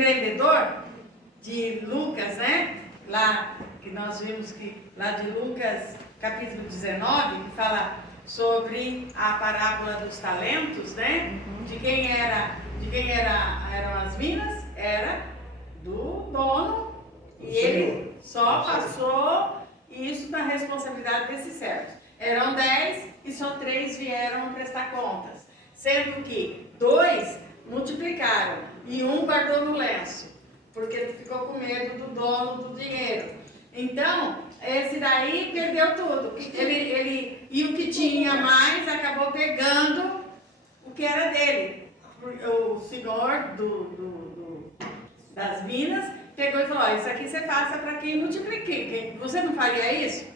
empreendedor de Lucas, né? Lá que nós vimos que lá de Lucas, capítulo 19, que fala sobre a parábola dos talentos, né? De quem eram as minas? Era do dono, e ele só passou isso na responsabilidade desses servos. Eram 10 e só 3 vieram prestar contas, sendo que 2 multiplicaram e 1 guardou no lenço, porque ele ficou com medo do dono do dinheiro. Então, esse daí perdeu tudo. E o que tinha mais acabou pegando o que era dele. O senhor das minas pegou e falou: isso aqui você passa para quem multiplique. Você não faria isso?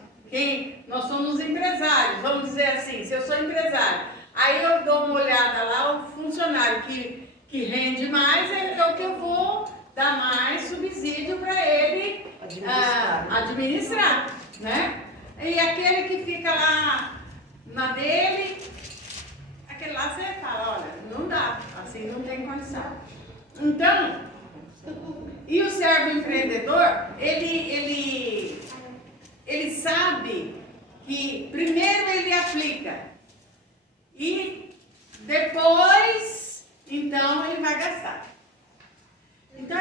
Nós somos empresários, vamos dizer assim, se eu sou empresário, aí eu dou uma olhada lá, o funcionário que rende mais é o que eu vou dar mais subsídio para ele administrar, né? E aquele que fica lá na dele, aquele lá você fala, olha, não dá, assim não tem condição. Então, e o servo empreendedor, ele sabe que primeiro ele aplica e depois, então, ele vai gastar. Então,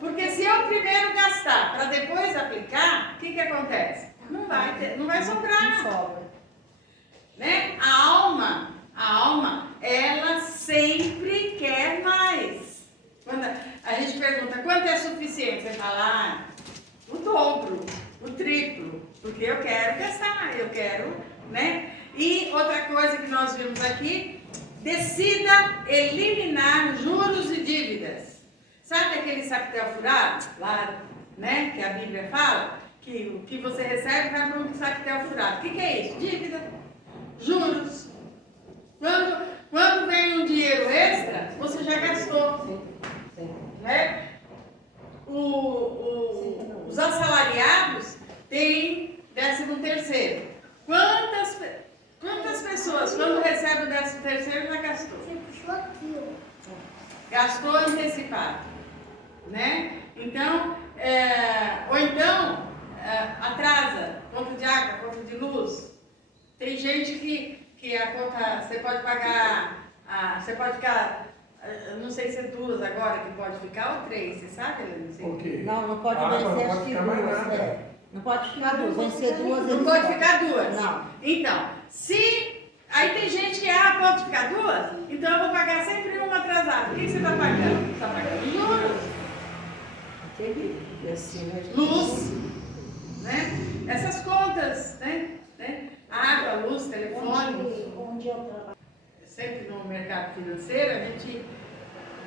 porque se eu primeiro gastar para depois aplicar, o que acontece? Não vai sobrar. Não sobra. Né? A alma, ela sempre quer mais. Quando a gente pergunta quanto é suficiente, você fala o dobro, o triplo, porque eu quero gastar, eu quero, né? E outra coisa que nós vimos aqui, decida eliminar juros e dívidas. Sabe aquele saquetel furado, lá, né, que a Bíblia fala? Que o que você recebe vai para um saquetel furado. O que é isso? Dívida, juros. Quando vem um dinheiro extra, você já gastou. Né? Os assalariados têm 13º. Quantas pessoas, quando recebe o 13º, já gastou? Gastou antecipado. Né? Então, ou então, atrasa conta de água, conta de luz. Tem gente que a conta, você pode pagar, você pode ficar, não sei se é 2 agora que pode ficar ou 3, você sabe, Helena? Okay. Não pode vencer as que 2. Não pode ficar 2, vencer 2. Não pode ficar 2. Não. Então, aí tem gente que, pode ficar 2, então eu vou pagar sempre uma atrasada. O que você está pagando? Você está pagando juros. Luz, né? Essas contas, né? Água, luz, telefone. Onde eu trabalho. Sempre no mercado financeiro a gente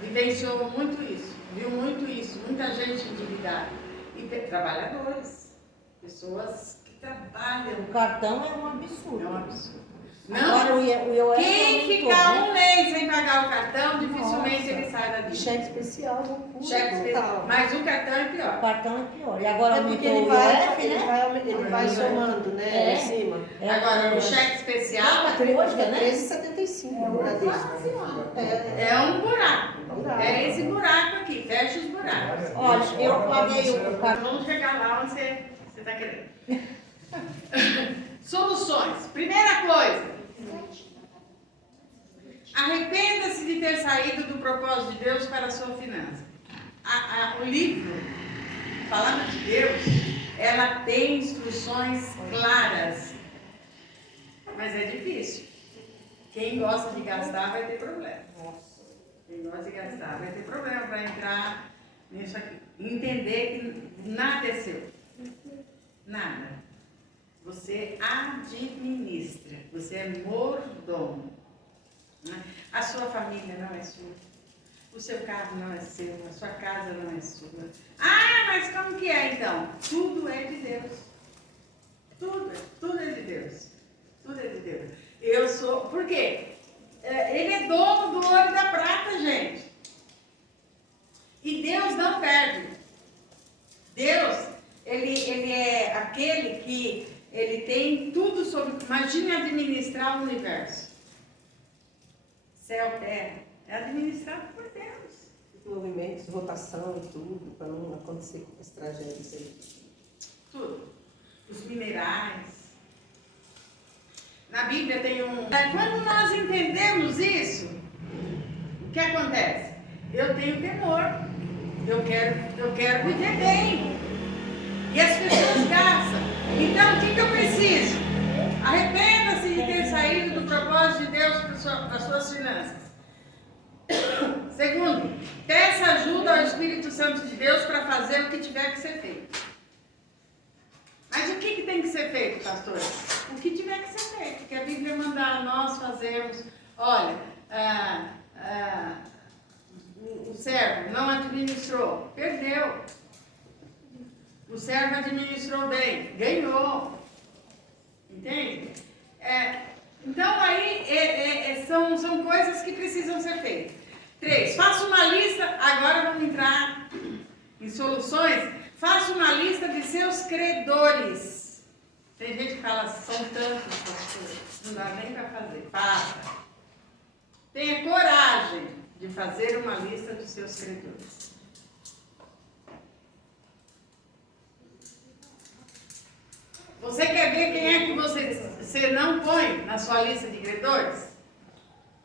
vivenciou muito isso, viu muito isso, muita gente endividada. E trabalhadores, pessoas que trabalham. O cartão é um absurdo. É um absurdo. Agora, Não, quem ficar um mês sem pagar o cartão, dificilmente ele sai da dívida. Cheque especial, Cheque especial. Mas o cartão é pior. O cartão é pior. E agora porque ele vai somando, né? Em cima. Agora, o cheque especial hoje, né? 13,75. É um buraco. É esse buraco aqui, fecha os buracos. Olha, eu paguei o cartão. Vamos chegar lá onde você está querendo. Soluções. Primeira coisa. Arrependa-se de ter saído do propósito de Deus para a sua finança. O livro, a palavra de Deus, ela tem instruções claras. Mas é difícil. Quem gosta de gastar vai ter problema. Quem gosta de gastar vai ter problema para entrar nisso aqui. Entender que nada é seu. Nada. Você administra. Você é mordomo. A sua família não é sua. O seu carro não é seu. A sua casa não é sua. Mas como que é então? Tudo é de Deus. Tudo é de Deus. Tudo é de Deus. Eu sou... Por quê? Ele é dono do ouro e da prata, gente. E Deus não perde. Deus, ele é aquele que ele tem tudo sobre... Imagine administrar o universo. Céu, terra. É administrado por Deus. movimentos, rotação e tudo, para não acontecer as tragédias aí. Tudo. Os minerais. Na Bíblia tem um... Quando nós entendemos isso, o que acontece? Eu tenho temor. Eu quero viver bem. E as pessoas gastam. Então, o que eu preciso? Arrependa-se de ter saído do propósito de Deus para as suas finanças. Segundo, peça ajuda ao Espírito Santo de Deus para fazer o que tiver que ser feito. Mas o que tem que ser feito, pastor? O que tiver que ser feito, porque a Bíblia manda a nós fazermos. Olha, o servo não administrou, perdeu. O servo administrou bem, ganhou. Entende? Então aí são coisas que precisam ser feitas. 3, faça uma lista, agora vamos entrar em soluções. Faça uma lista de seus credores. Tem gente que fala, são tantos, pastor, não dá nem para fazer. Faça. Tenha coragem de fazer uma lista dos seus credores. Você quer ver quem é que você não põe na sua lista de credores?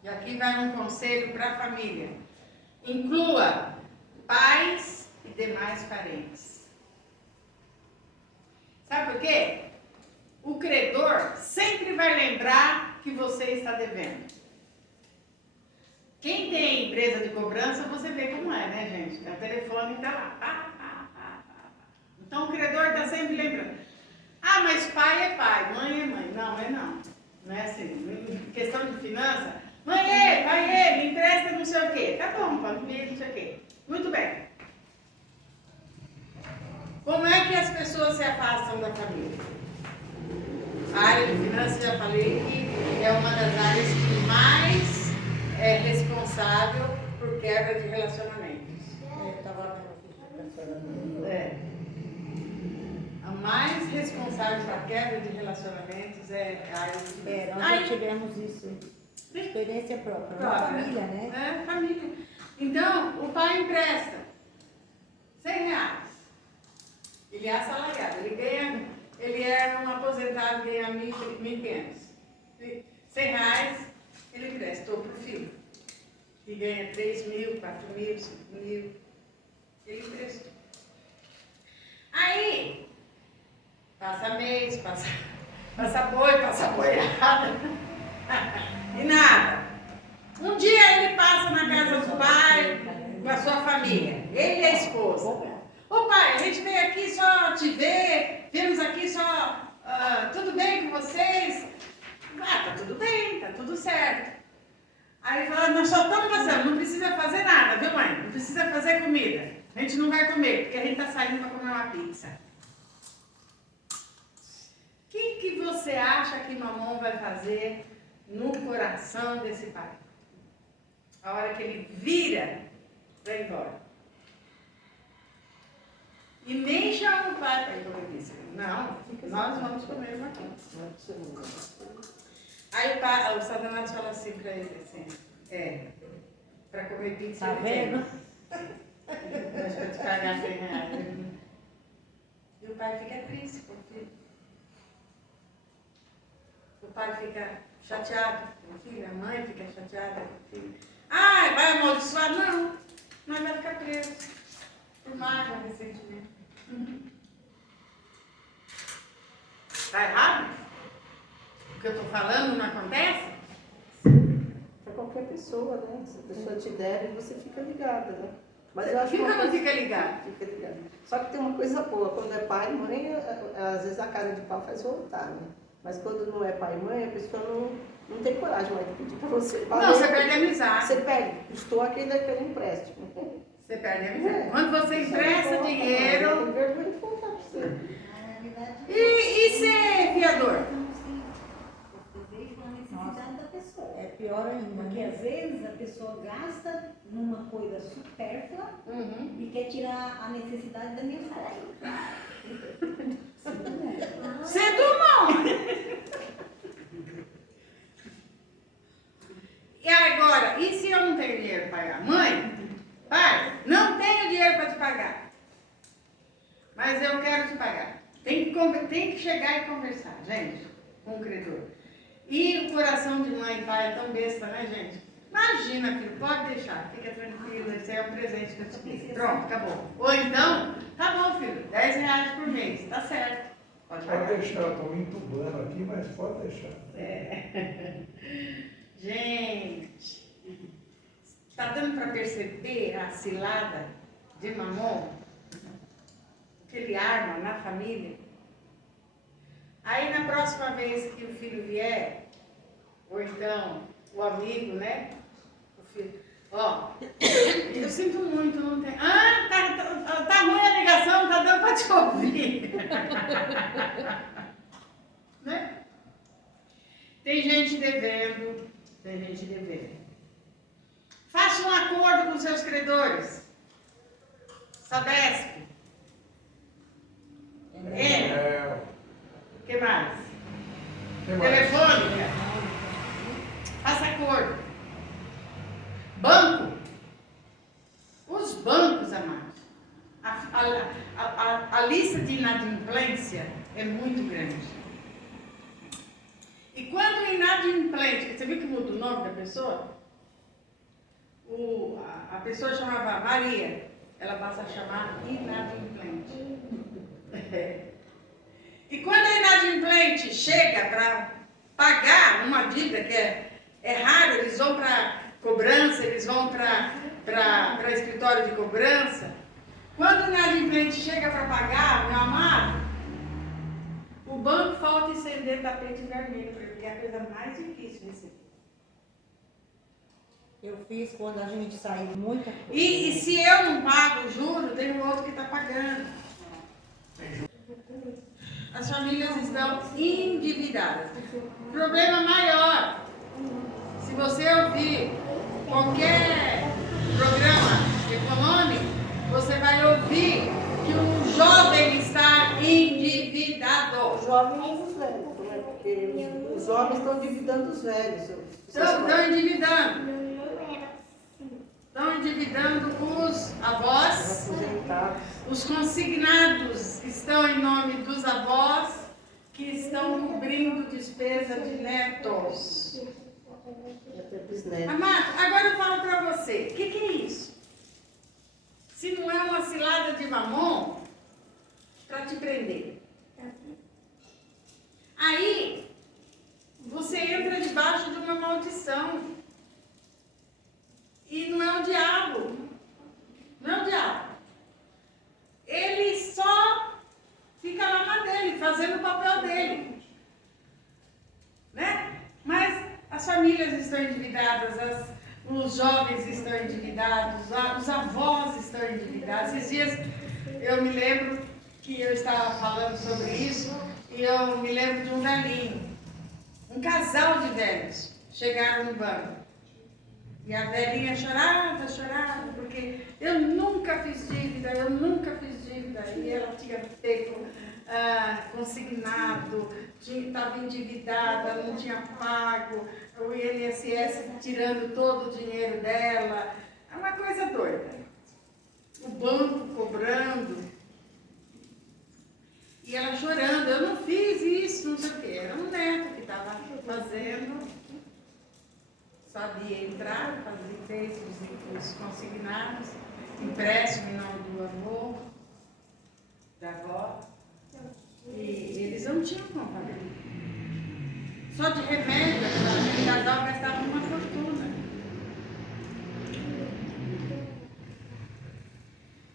E aqui vai um conselho para a família. Inclua pais e demais parentes. Sabe por quê? O credor sempre vai lembrar que você está devendo. Quem tem empresa de cobrança, você vê como é, né, gente? O telefone está lá. Então o credor está sempre lembrando. Ah, mas pai é pai, mãe é mãe. Não, não. Não é assim. Em questão de finança, mãe pai me empresta não sei o quê. Tá bom, pode vir, não sei o quê. Muito bem. Como é que as pessoas se afastam da família? A área de finanças, já falei que é uma das áreas que mais é responsável por quebra de relacionamentos. A mais responsável pela quebra de relacionamentos é a área de finanças. Nós já tivemos isso, experiência própria, na família, né? Família. Então, o pai empresta R$100. Ele é assalariado, ele é um aposentado, ganha 1.500. R$100 ele emprestou para o filho. E ganha 3.000, 4.000, 5.000. Ele emprestou. Aí, passa mês, passa boiada. E nada. Um dia ele passa na casa do pai, com a sua família. Ele e a esposa. Ô pai, a gente veio aqui só te ver, viemos aqui só, tudo bem com vocês? Tá tudo bem, tá tudo certo. Aí fala, nós só estamos passando, não precisa fazer nada, viu mãe? Não precisa fazer comida. A gente não vai comer, porque a gente tá saindo para comer uma pizza. O que você acha que mamão vai fazer no coração desse pai? A hora que ele vira, vai embora. E nem chama o pai para ir comer pizza. Não, nós vamos comer uma pizza. Aí o Satanás fala assim para ele, assim, para comer pizza. Tá vendo? Mas para te pagar R$100. E o pai fica triste com o filho. O pai fica chateado com o filho, a mãe fica chateada com o filho. Ah, vai amaldiçoar? Não, mas vai ficar preso. Por mágoa, ressentimento. Tá errado? O que eu tô falando não acontece? Para qualquer pessoa, né? Se a pessoa te deve, você fica ligada, né? Mas eu acho Fica uma ou não coisa... fica ligado? Fica ligado. Só que tem uma coisa boa, quando é pai e mãe, às vezes a cara de pau faz voltar, né? Mas quando não é pai e mãe, a pessoa não tem coragem mais de pedir para você. Não, você perde a amizade. Você perde, custou aquele empréstimo. Você perde a amizade. Quando você empresta dinheiro... E ser fiador? É pior ainda. Porque às vezes a pessoa gasta numa coisa supérflua e quer tirar a necessidade da minha saúde. Sendo mão. E agora, e se eu não tenho dinheiro para pagar? Mãe, pai, não tenho dinheiro para te pagar, mas eu quero te pagar. Tem que chegar e conversar, gente, com o credor. E o coração de mãe e pai é tão besta, né, gente? Imagina, filho, pode deixar, fica tranquilo, esse é um presente que eu te fiz. Pronto, acabou. Ou então, tá bom, filho, R$10 por mês, tá certo. Pode deixar, eu estou me entubando aqui, mas pode deixar. Gente, está dando para perceber a cilada de Mamon? Que ele arma na família? Aí na próxima vez que o filho vier, ou então o amigo, né? O filho, ó, eu sinto muito, não tem. Ah, tá ruim a ligação, tá dando para te ouvir. Né? Tem gente devendo, tem gente devendo. Faça um acordo com seus credores. Sabesp. O que mais? Telefônica. Faça acordo. Banco. Os bancos, amados. A lista de inadimplência é muito grande. E quando o inadimplente, você viu que muda o nome da pessoa? A pessoa chamava Maria, ela passa a chamar inadimplente. E quando a inadimplente chega para pagar uma dívida que é raro, eles vão para cobrança, eles vão para escritório de cobrança. Quando o inadimplente chega para pagar, meu amado, o banco falta estender tapete vermelho, porque é a coisa mais difícil de receber. Eu fiz quando a gente saiu muita coisa. E se eu não pago o juro, tem um outro que está pagando. As famílias estão endividadas. Problema maior, se você ouvir qualquer programa econômico, você vai ouvir que o jovem está endividado. Os jovens e os velhos, né? Porque os jovens estão endividando os velhos. Estão endividando. Estão endividando os avós, os consignados estão em nome dos avós que estão cobrindo despesa de netos. Amado, agora eu falo para você, o que é isso? Se não é uma cilada de Mamon para te prender. Aí, você entra debaixo de uma maldição. E não é o diabo. Não é o diabo. Ele só fica lá na dele, fazendo o papel dele. Né? Mas as famílias estão endividadas, os jovens estão endividados, os avós estão endividados. Esses dias eu me lembro que eu estava falando sobre isso e eu me lembro de um velhinho. Um casal de velhos chegaram no banco. E a velhinha chorava, porque eu nunca fiz dívida. E ela tinha pego consignado, estava endividada, não tinha pago, o INSS tirando todo o dinheiro dela. É uma coisa doida. O banco cobrando. E ela chorando, eu não fiz isso, não sei o quê. Era um neto que estava fazendo. Sabia entrar, fez os consignados, empréstimo em nome do avô, da avó, e eles não tinham contabilidade. Só de remédio, o casal gastava uma fortuna.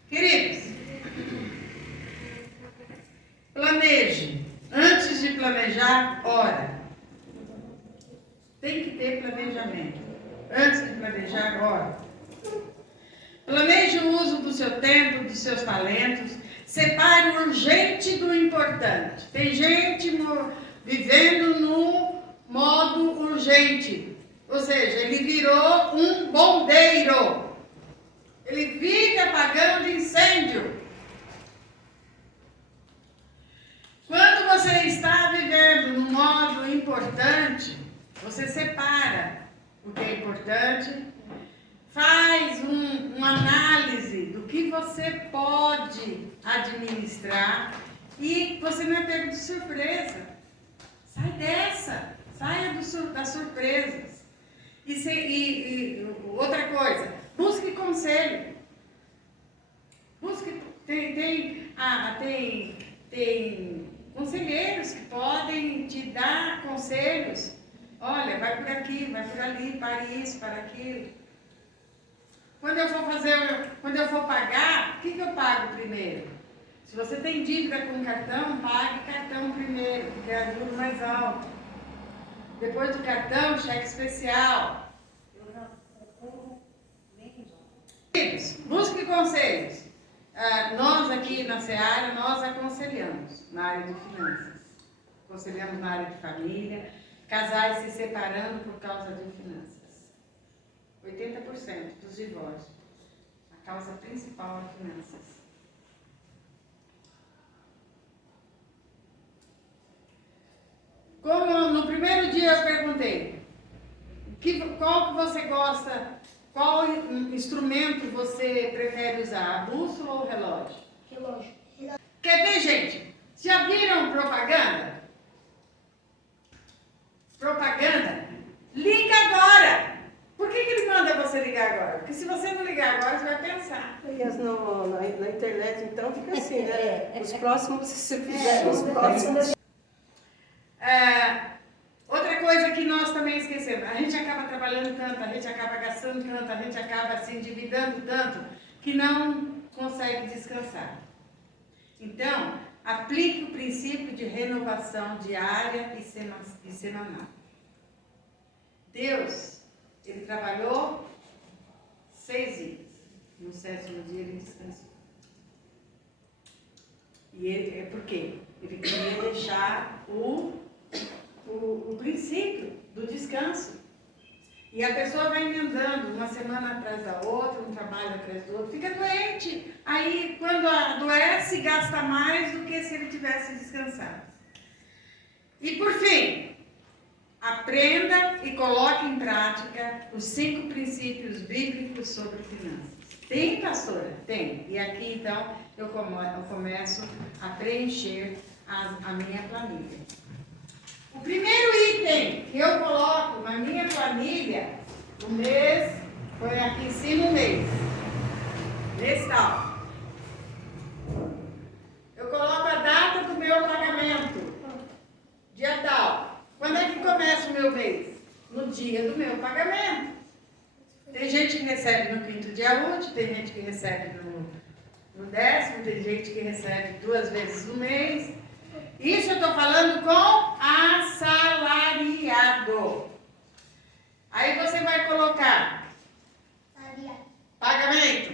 Queridos, planeje. Antes de planejar, ora. Tem que ter planejamento. Antes de planejar, agora. Planeje o uso do seu tempo, dos seus talentos. Separe o urgente do importante. Tem gente vivendo no modo urgente. Ou seja, ele virou um bombeiro. Ele vive apagando incêndio. Quando você está vivendo no modo importante, você separa o que é importante, faz uma análise livre do que você pode administrar e você não é pego de surpresa. Sai dessa, saia das surpresas. E outra coisa, busque conselho. Busque, tem conselheiros que podem te dar conselhos. Olha, vai por aqui, vai por ali, para isso, para aquilo. Quando eu for pagar, o que eu pago primeiro? Se você tem dívida com cartão, pague cartão primeiro, porque é o juro mais alto. Depois do cartão, cheque especial. Busque conselhos. Nós aqui na Seara, nós aconselhamos na área de finanças. Aconselhamos na área de família, casais se separando por causa de finanças. 80% dos divórcios. A causa principal é finanças. Como no primeiro dia eu perguntei, qual que você gosta, qual instrumento você prefere usar, a bússola ou o relógio? Relógio. Quer ver, gente? Já viram propaganda? Propaganda? Liga agora! Por que ele manda você ligar agora? Porque se você não ligar agora, você vai pensar. E na internet, então, fica assim, né? Os próximos, se fizer os próximos... Outra coisa que nós também esquecemos, a gente acaba trabalhando tanto, a gente acaba gastando tanto, a gente acaba se endividando tanto, que não consegue descansar. Então, aplique o princípio de renovação diária e semanal. Deus, Ele trabalhou 6 dias, no 7º dia Ele descansou. E por quê? Ele queria deixar o princípio do descanso. E a pessoa vai emendando uma semana atrás da outra, um trabalho atrás do outro, fica doente. Aí, quando adoece, gasta mais do que se ele tivesse descansado. E por fim, aprenda e coloque em prática os 5 princípios bíblicos sobre finanças. Tem, pastora? Tem. E aqui, então, eu começo a preencher a minha planilha. O primeiro item que eu coloco na minha planilha, o mês, foi aqui em cima o mês. Mês tal. Eu coloco a data do meu pagamento. Dia tal. Quando é que começa o meu mês? No dia do meu pagamento. Tem gente que recebe no 5º dia útil, tem gente que recebe no 10º, tem gente que recebe 2 vezes no mês. Isso eu estou falando com assalariado. Aí você vai colocar pagamento,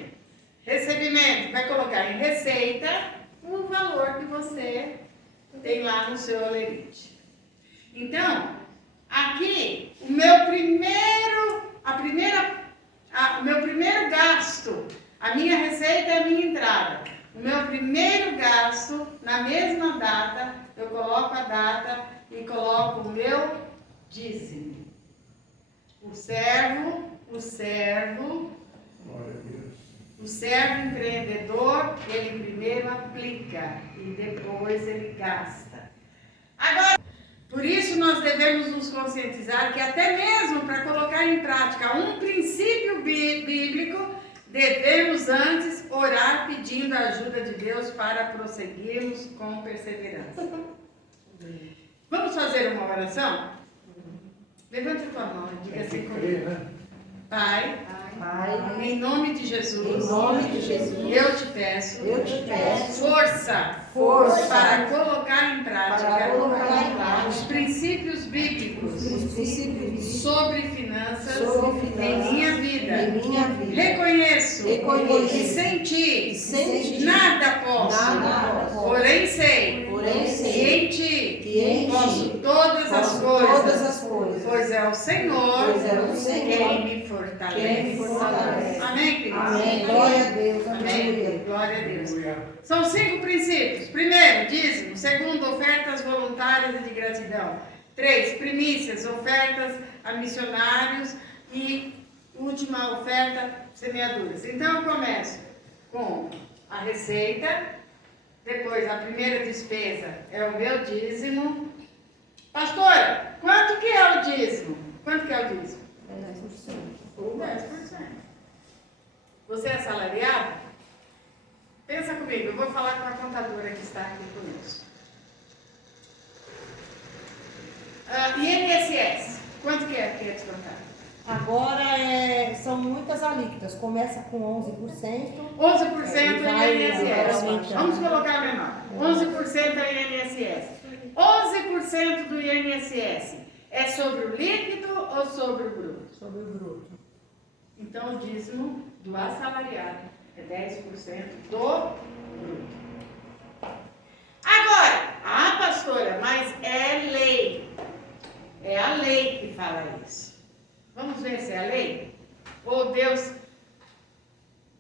recebimento, vai colocar em receita o valor que você tem lá no seu olerite. Então, aqui, o meu primeiro gasto, a minha receita é a minha entrada. O meu primeiro gasto, na mesma data, eu coloco a data e coloco o meu dízimo. O servo empreendedor, ele primeiro aplica e depois ele gasta. Agora, por isso nós devemos nos conscientizar que até mesmo para colocar em prática um princípio bíblico, devemos antes orar pedindo a ajuda de Deus para prosseguirmos com perseverança. Vamos fazer uma oração? Levante a tua mão e diga assim comigo. Pai, em nome de Jesus, eu te peço força para colocar em prática os princípios bíblicos sobre finanças em minha vida. Reconheço que sem ti nada posso, porém sei que em ti posso todas as coisas, pois é o Senhor quem me fortalece. Amém, queridos? Amém. Glória a Deus. Amém. Glória a Deus. São 5 princípios. Primeiro, dízimo. Segundo, ofertas voluntárias e de gratidão. 3, primícias, ofertas a missionários. E última oferta, semeaduras. Então eu começo. com a receita, depois a primeira despesa é o meu dízimo. Pastora, quanto que é o dízimo? Quanto que é o dízimo? 10%. 10%. Você é assalariado? Pensa comigo, eu vou falar com a contadora que está aqui conosco. INSS, quanto que é descontado? Agora são muitas alíquotas. Começa com 11%. 11% é INSS. Vamos menor. colocar menor. 11% é INSS. 11% do INSS é sobre o líquido ou sobre o bruto? Sobre o bruto. Então, o dízimo do assalariado é 10% do bruto. Agora, pastora, mas é lei. É a lei que fala isso. Vamos ver se é a lei? Ou Deus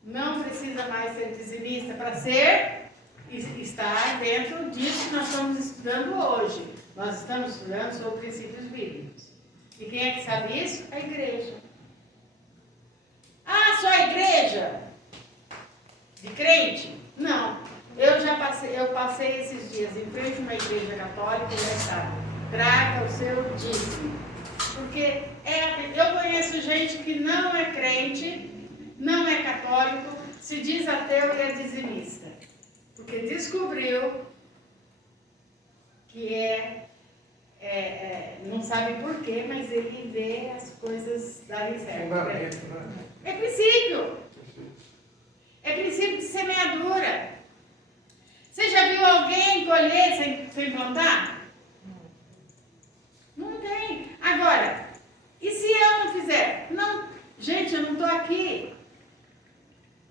não precisa mais ser dizimista para ser, estar dentro disso que nós estamos estudando hoje. Nós estamos estudando sobre princípios bíblicos. E quem é que sabe isso? A igreja. Só a igreja? De crente? Não. Eu passei esses dias em frente a uma igreja católica e já estava. Traga o seu dízimo. Porque eu conheço gente que não é crente, não é católico, se diz ateu e é dizimista. Porque descobriu que não sabe porquê, mas ele vê as coisas darem certo. Fundamento, né? É princípio. É princípio de semeadura. Você já viu alguém colher sem plantar? Não tem. Agora, e se eu não fizer? Não, gente, eu não estou aqui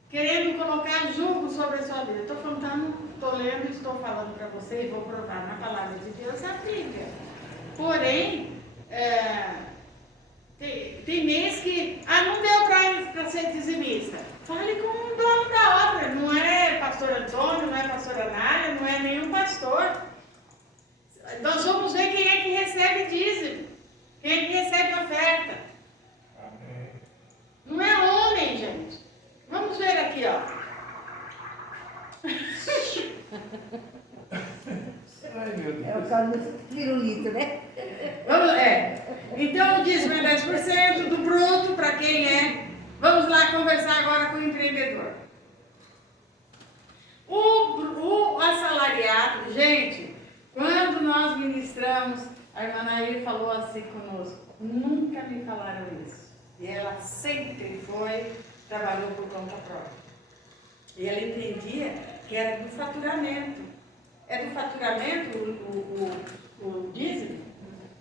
querendo colocar julgo sobre a sua vida. Estou lendo, estou falando para você e vou provar na palavra de Deus a Bíblia. Porém, tem mês que não deu para ser dizimista. Fale com o dono da obra. Não é pastor Antônio, não é pastora Nália, não é nenhum pastor. Nós vamos ver quem é que recebe dízimo, quem é que recebe oferta. Amém. Não é homem, gente. Vamos ver aqui, ó. Ai, meu Deus. É o caso do pirulito, né? Então o dízimo é 10% do bruto para quem é. Vamos lá conversar agora com o empreendedor. O assalariado, gente, quando nós ministramos, a irmã Nair falou assim conosco, nunca me falaram isso. E ela sempre trabalhou por conta própria. E ela entendia que era do faturamento. É do faturamento o dízimo?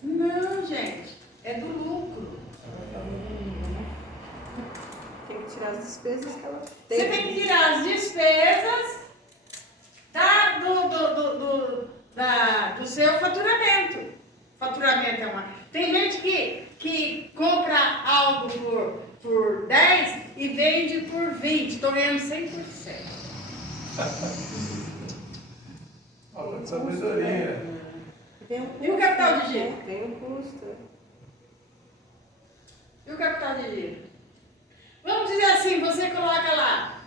Não, gente, é do lucro. Tem que tirar as despesas que ela tem. Você tem que tirar as despesas do seu faturamento. Faturamento é uma. Tem gente que compra algo por 10 e vende por 20. Estou ganhando 100%. Falta de sabedoria. E o capital de giro? Tem um custo. E o capital de giro? Vamos dizer assim, você coloca lá,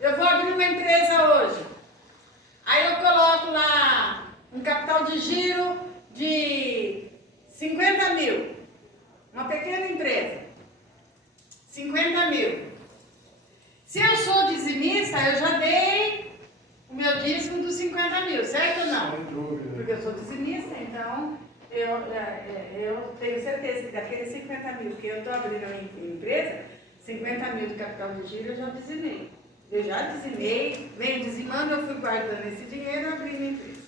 eu vou abrir uma empresa hoje. Aí eu coloco lá um capital de giro de 50 mil. Uma pequena empresa. 50 mil. Se eu sou dizimista, eu já dei o meu dízimo dos 50 mil, certo ou não? Sem dúvida. Porque eu sou dizimista, então eu tenho certeza que daqueles 50 mil que eu estou abrindo uma empresa, 50 mil de capital de giro eu já dizimei. Eu já dizimei, venho dizimando, eu fui guardando esse dinheiro e abri minha empresa.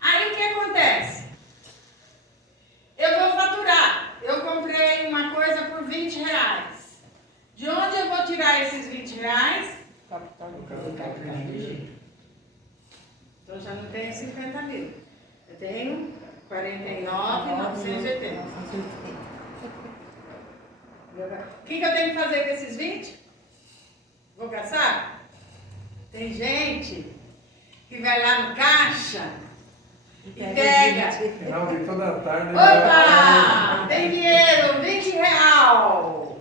Aí o que acontece? Eu vou faturar. Eu comprei uma coisa por 20 reais. De onde eu vou tirar esses 20 reais? Capital Do capital de giro. Então já não tenho 50 mil. Eu tenho 49.980. O que eu tenho que fazer com esses 20? Vou caçar? Tem gente que vai lá no caixa e pega. Final de toda a tarde. Opa! Tem dinheiro, 20 real.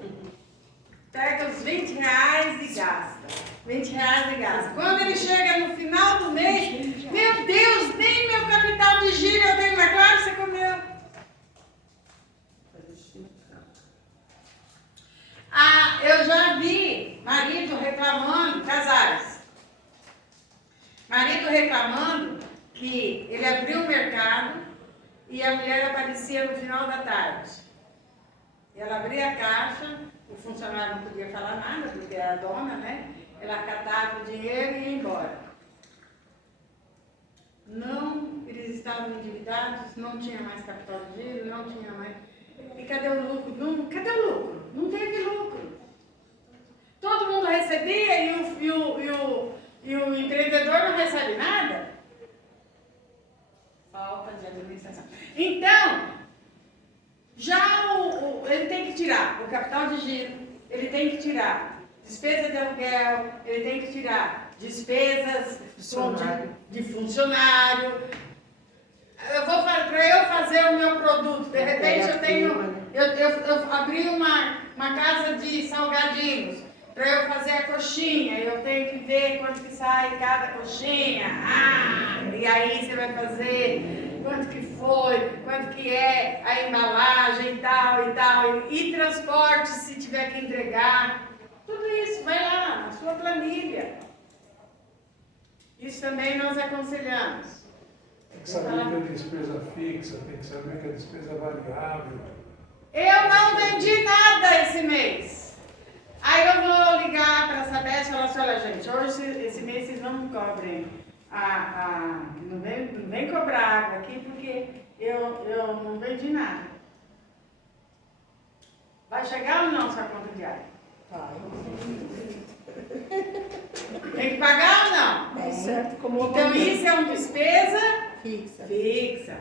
Pega os 20 reais e gasta. 20 reais ele gasta. Quando ele chega no final do mês, meu Deus, nem meu capital de giro eu tenho mais. Claro que você comeu. Eu já vi marido reclamando, casais. Marido reclamando que ele abriu o mercado e a mulher aparecia no final da tarde. Ela abria a caixa, o funcionário não podia falar nada, porque era a dona, né? Ela catava o dinheiro e ia embora. Não, eles estavam endividados, não tinha mais capital de giro, não tinha mais... E cadê o lucro? Não, cadê o lucro? Não teve lucro. Todo mundo recebia e o empreendedor não recebe nada. Falta de administração. Então, já ele tem que tirar o capital de giro, ele tem que tirar despesa de aluguel, ele tem que tirar despesas de funcionário. Para eu fazer o meu produto, de repente eu abri uma casa de salgadinhos. Para eu fazer a coxinha, eu tenho que ver quanto que sai cada coxinha. E aí você vai fazer quanto que foi, quanto que é a embalagem e tal. E transporte, se tiver que entregar. Tudo isso, vai lá na sua planilha. Isso também nós aconselhamos. Tem que saber que é despesa fixa, tem que saber que é despesa variável. Eu não vendi nada esse mês. Aí eu vou ligar para a Sabesp e falar assim, olha gente, hoje, esse mês vocês não cobrem, não vem cobrar água aqui porque eu não vendi nada. Vai chegar ou não sua conta de água? Vai. Tem que pagar ou não? É. Certo, como Então isso é uma despesa Fixa.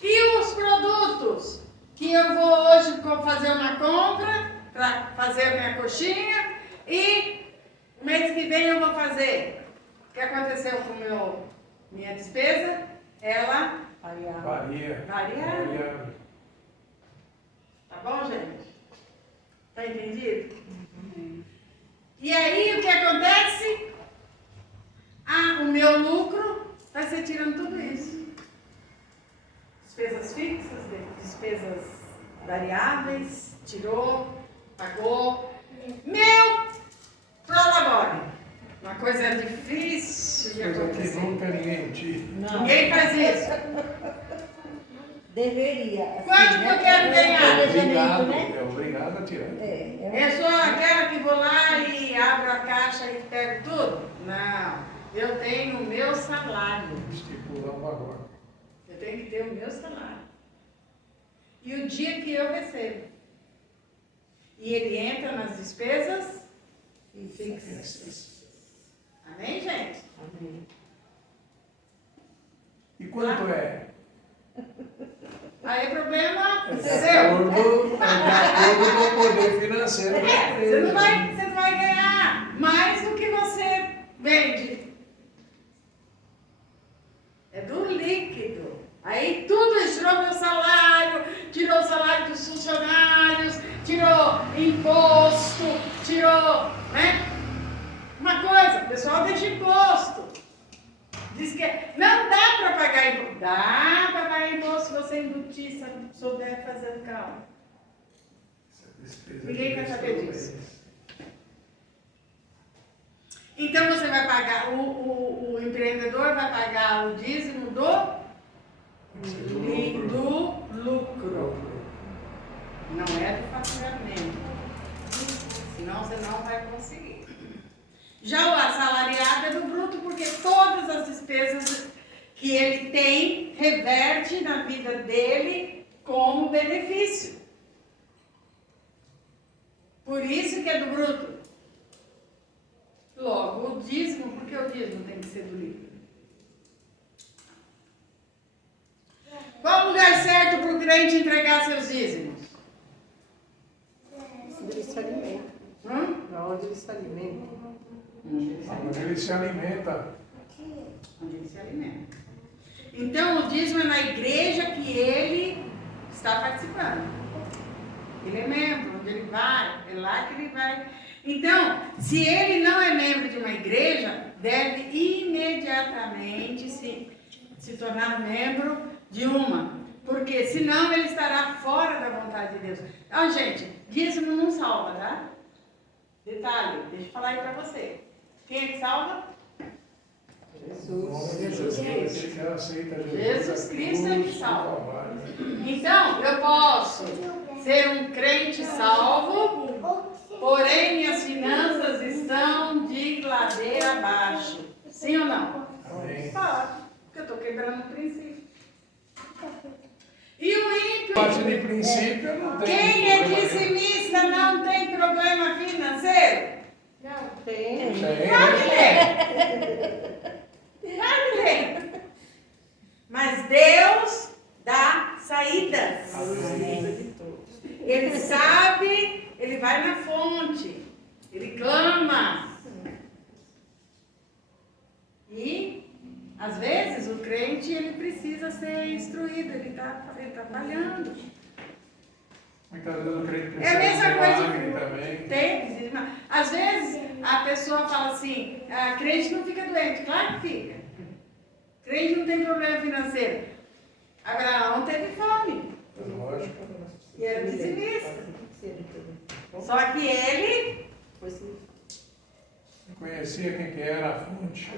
E os produtos que eu vou hoje fazer uma compra para fazer a minha coxinha e mês que vem eu vou fazer. O que aconteceu com minha despesa? Ela Varia. Tá bom, gente? Tá entendido? E aí o que acontece? O meu lucro vai ser tirando tudo isso. Despesas fixas, despesas variáveis, tirou, pagou. Meu prolabore. Uma coisa difícil de Coisa que acontecer. nunca ninguém tira. Não. Ninguém faz isso. Deveria. Assim, Quanto que eu quero ganhar? Planejamento, né? É obrigado a tirar. Eu sou aquela que vou lá e abro a caixa e pego tudo? Não. Eu tenho o meu salário. Estipular uma agora. Eu tenho que ter o meu salário. E o dia que eu recebo. E ele entra nas despesas fixas. Amém, gente? Amém. E quanto é? Aí é problema É de seu. acordo com o poder financeiro da Você empresa. não vai ganhar mais do que você vende. É do líquido. Aí tudo isso, tirou meu salário, tirou o salário dos funcionários, tirou imposto, tirou, né? Uma coisa, o pessoal deixa imposto. Diz que não dá para pagar imposto. Dá para pagar imposto se você embutir, se souber fazer calma. Ninguém quer saber disso. Então você vai pagar, o empreendedor vai pagar o dízimo do lucro. Não é do faturamento. Senão você não vai conseguir. Já o assalariado é do bruto, porque todas as despesas que ele tem reverte na vida dele como benefício. Por isso que é do bruto. Logo, o dízimo, porque o dízimo tem que ser do líquido. Qual o lugar certo para o crente entregar seus dízimos? onde ele se alimenta. Onde ele se alimenta. Onde ele se alimenta. Onde ele se alimenta. Então, o dízimo é na igreja que ele está participando. Ele é membro, onde ele vai, é lá que ele vai. Então, se ele não é membro de uma igreja, deve imediatamente se tornar membro de uma. Porque senão ele estará fora da vontade de Deus. Então, gente, dízimo não salva, tá? Detalhe, deixa eu falar aí pra você. Quem é que salva? Jesus Cristo. Jesus Cristo é que salva. Então, eu posso ser um crente salvo, porém minhas finanças estão de ladeira abaixo. Sim ou não? Amém. Pode, porque eu estou quebrando o princípio. E o ímpio? Parte de princípio não tem. Quem é dizimista não tem problema financeiro? Tem. Claro que tem. Claro que tem. Mas Deus dá saídas. Ele sabe, ele vai na fonte, ele clama. E, às vezes, o crente ele precisa ser instruído, ele está falhando. Muitas vezes o crente É a mesma coisa também. tem. Às vezes, a pessoa fala assim, a crente não fica doente. Claro que fica. Crente não tem problema financeiro. Abraão teve fome. Lógico. E era dizimista. Só que ele... Conhecia quem que era a fonte.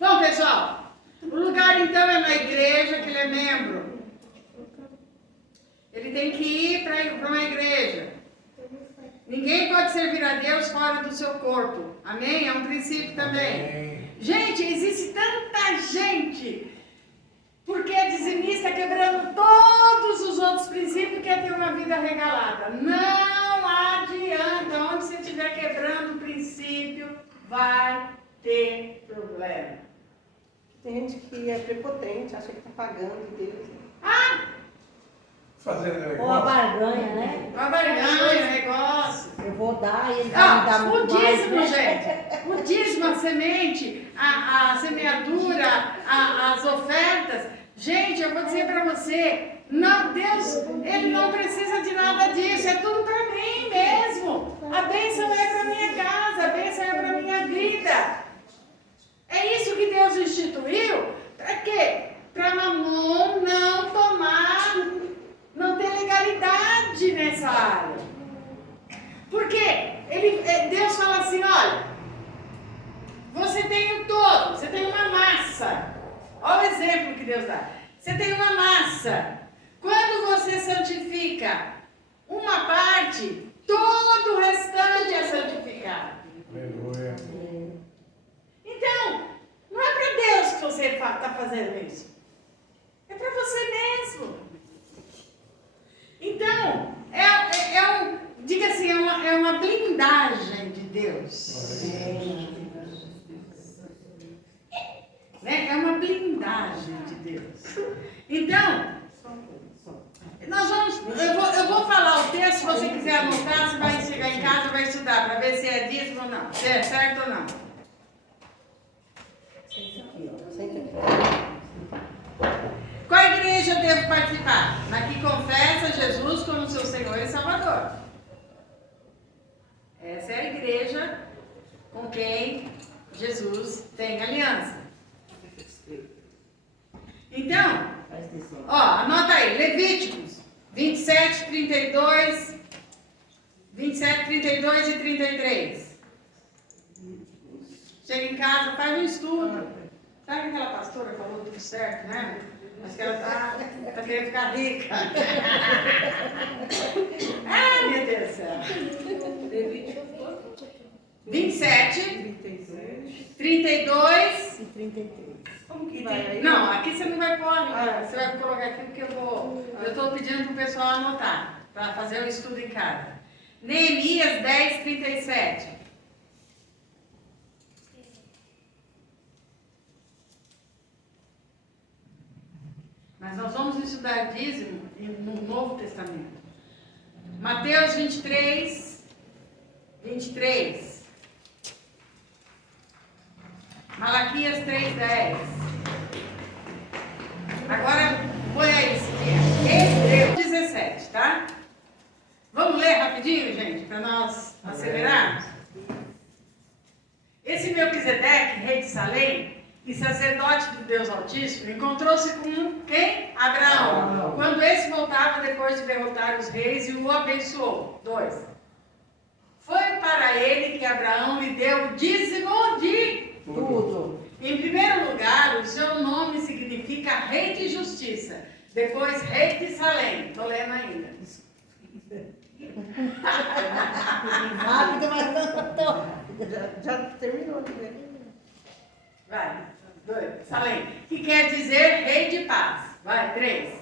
Bom, pessoal, o lugar então é na igreja que ele é membro. Ele tem que ir para uma igreja. Ninguém pode servir a Deus fora do seu corpo. Amém? É um princípio também. Amém. Gente, existe tanta gente porque é dizimista quebrando todos os outros princípios e quer ter uma vida regalada. Não adianta. Onde você estiver quebrando o princípio, vai ter problema. Tem gente que é prepotente, acha que está pagando de Deus. Fazendo Ou a negócio. barganha, né? Uma barganha, negócio. Eu vou dar e ele vai me dar O muito mais, dízimo, né? gente. O dízimo, a semente, a semeadura, as ofertas. Gente, eu vou dizer para você, não, Deus, Ele não precisa de nada disso, é tudo para mim mesmo. A bênção é para minha casa, a bênção é para minha vida. É isso que Deus instituiu. Para quê? Para Mamon não tomar, não ter legalidade nessa área. Porque Deus fala assim, olha, você tem um todo, você tem uma massa. Olha o exemplo que Deus dá. Você tem uma massa. Quando você santifica uma parte, todo o restante é santificado. Aleluia. Então, não é para Deus que você está fazendo isso. É para você mesmo. Então, diga assim, é uma blindagem de Deus. Né? É uma blindagem de Deus. Então, eu vou falar o texto, se você quiser anotar, você vai chegar em casa e vai estudar, para ver se é dízimo ou não, se é certo ou não. Senta aqui. Qual igreja eu devo participar? Na que confessa Jesus como seu Senhor e Salvador. Essa é a igreja com quem Jesus tem aliança. Então, anota aí, Levíticos 27, 32 e 33. Chega em casa, faz um estudo. Sabe que aquela pastora falou tudo certo, né? Acho que ela tá querendo ficar rica. Ai, meu Deus do céu. 27, 32 E 33. Como que vai aí? Não, aqui você não vai pôr, você vai colocar aqui porque eu estou pedindo para o pessoal anotar, para fazer o estudo em casa. Neemias 10, 37. Mas nós vamos estudar dízimo no Novo Testamento. Mateus 23, 23. Malaquias 3:10. Agora, põe aí, Hebreu 17, tá? Vamos ler rapidinho? nós acelerarmos. Esse Melquisedeque, rei de Salém, e sacerdote do Deus Altíssimo, encontrou-se com quem? Abraão. Quando esse voltava depois de derrotar os reis e o abençoou. 2. Foi para ele que Abraão lhe deu o dízimo de Tudo. Em primeiro lugar, o seu nome significa rei de justiça. Depois, rei de Salém. Estou lendo ainda. Rápido, mas não tô. Já terminou de ver. Vai. 2. Salém. Que quer dizer rei de paz. Vai. 3.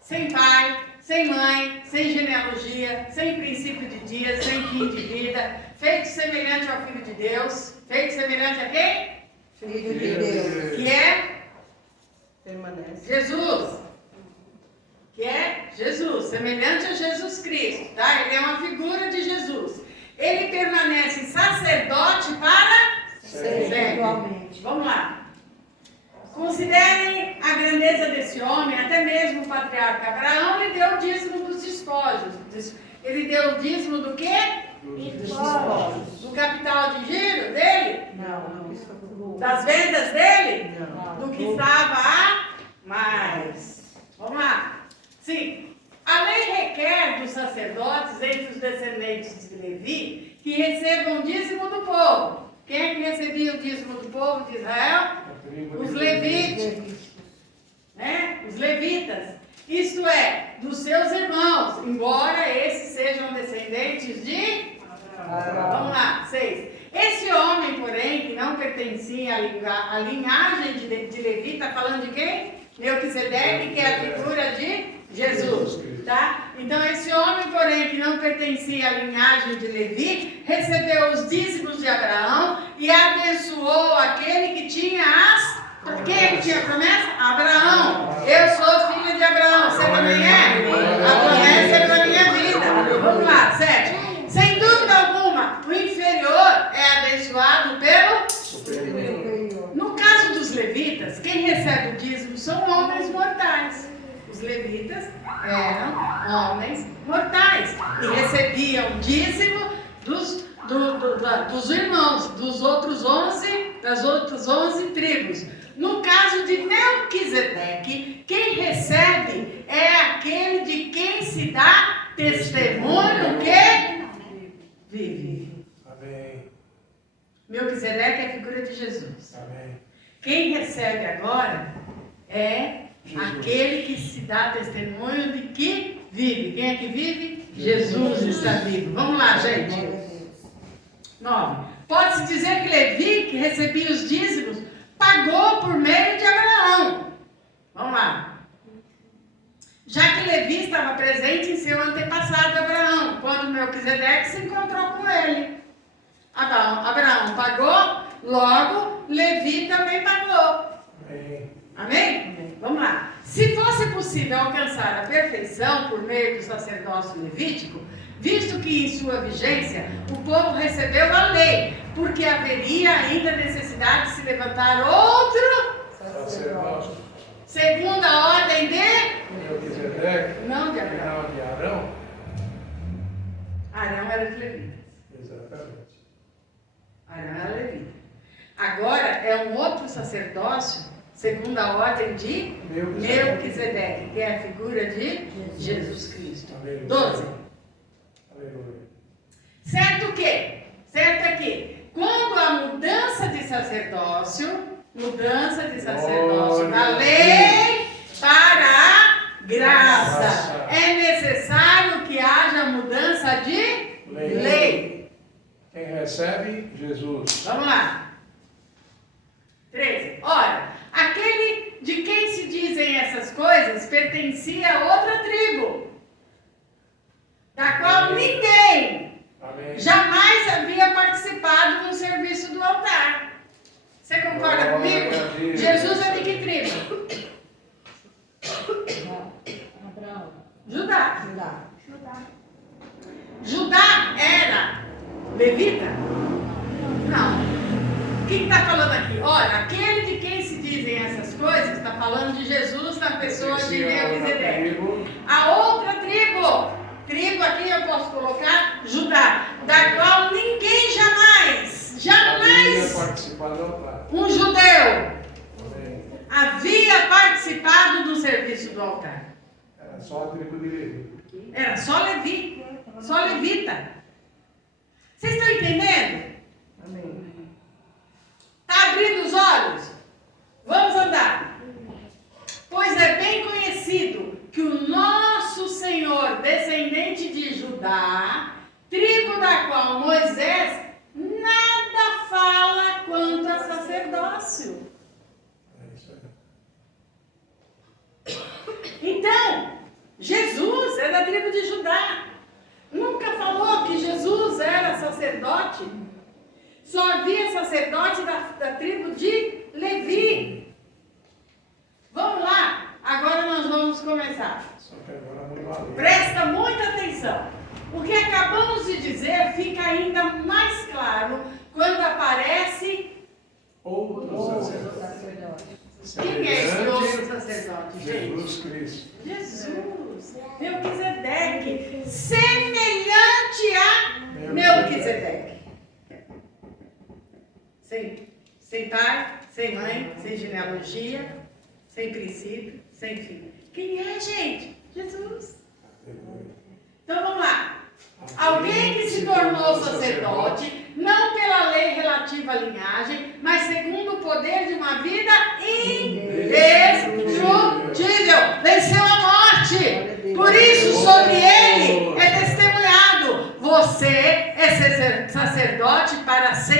Sem pai, sem mãe, sem genealogia, sem princípio de dias, sem fim de vida, feito semelhante ao Filho de Deus. Feito semelhante a quem? Filho de Deus. Que é Permanece. Jesus. Que é Jesus, semelhante a Jesus Cristo, tá? Ele é uma figura de Jesus. Ele permanece sacerdote para sempre. Igualmente. Vamos lá. Considerem a grandeza desse homem, até mesmo o patriarca Abraão lhe deu o dízimo dos despojos. Ele deu o dízimo do quê? Despojos. Do capital de giro dele? Não. Das vendas dele? Não. Do que estava a mais. Vamos lá. Sim. A lei requer dos sacerdotes entre os descendentes de Levi que recebam o dízimo do povo. Quem é que recebia o dízimo do povo de Israel? Os levíticos, né? Os levitas. Isto é, dos seus irmãos, embora esses sejam descendentes de Vamos lá, 6. Esse homem, porém, que não pertencia à linhagem de Levi, está falando de quem? Melquisedeque, que é a figura de Jesus, tá? Então, esse homem, porém, que não pertencia à linhagem de Levi, recebeu os dízimos de Abraão e abençoou aquele que tinha as... Quem é que tinha a promessa? Abraão. Eu sou filho de Abraão. Você também é? A promessa é para a minha vida. Vamos lá, 7. Sem dúvida alguma, o inferior é abençoado pelo superior. No caso dos levitas, quem recebe o dízimo são homens mortais. Os levitas eram homens mortais e recebiam dízimo dos irmãos, das outras 11 tribos. No caso de Melquisedeque, quem recebe é aquele de quem se dá testemunho que vive. Amém. Melquisedeque é a figura de Jesus. Amém. Quem recebe agora é aquele que se dá testemunho de que vive. Quem é que vive? Jesus está vivo. Vamos lá, gente. 9. Pode-se dizer que Levi, que recebia os dízimos, pagou por meio de Abraão. Vamos lá. Já que Levi estava presente em seu antepassado Abraão, quando Melquisedeque se encontrou com ele. Abraão pagou, logo Levi também pagou. Amém. Amém? Vamos lá. Se fosse possível alcançar a perfeição por meio do sacerdócio levítico, visto que em sua vigência o povo recebeu a lei, porque haveria ainda necessidade de se levantar outro Sacerdócio. segundo a ordem de... Melquisedeque. Não de Abraão. Não, de Arão. Arão era de levitas. Exatamente. Arão era levita. Agora é um outro sacerdócio, segundo a ordem de Melquisedeque, que é a figura de Jesus Cristo. Amém. 12. Aleluia. Certo é que quando a mudança de sacerdócio da lei para a graça, é necessário que haja mudança de lei. Quem recebe? Jesus. Vamos lá. 13. Ora, aquele de quem se dizem essas coisas pertencia a outra tribo, da qual ninguém Amém. jamais havia participado no serviço do altar. Você concorda comigo? Jesus é de que tribo? Abraão. Judá. Judá. Judá era levita? Não. O que está falando aqui? Olha, aquele de quem se dizem essas coisas, está falando de Jesus na pessoa de Melquisedeque. A outra tribo aqui eu posso posso colocar Judá, da qual ninguém jamais participar do altar. um judeu Amém. havia participado do serviço do altar. Era só a tribo de Levi. Era só Levi, só levita. Vocês estão entendendo? Amém. Está abrindo os olhos? Vamos andar. Pois é bem conhecido que o nosso Senhor, descendente de Judá, tribo da qual Moisés nada fala quanto a sacerdócio. É isso aí. Então, Jesus é da tribo de Judá. Nunca falou que Jesus era sacerdote. Só havia sacerdote da tribo de Levi. Vamos lá, agora nós vamos começar. Só que agora mudou a lei. Presta muita atenção. O que acabamos de dizer fica ainda mais claro quando aparece Outro sacerdote. quem é esse outro sacerdote, gente? Jesus Cristo. Jesus, Melquisedeque, semelhante a Melquisedeque. Sem pai, sem mãe, sem genealogia, sem princípio, sem fim. Quem é, gente? Jesus. Então vamos lá. Alguém que se tornou sacerdote, não pela lei relativa à linhagem, mas segundo o poder de uma vida indestrutível. Venceu a morte. Por isso, sobre ele é testemunhado: você é sacerdote para sempre.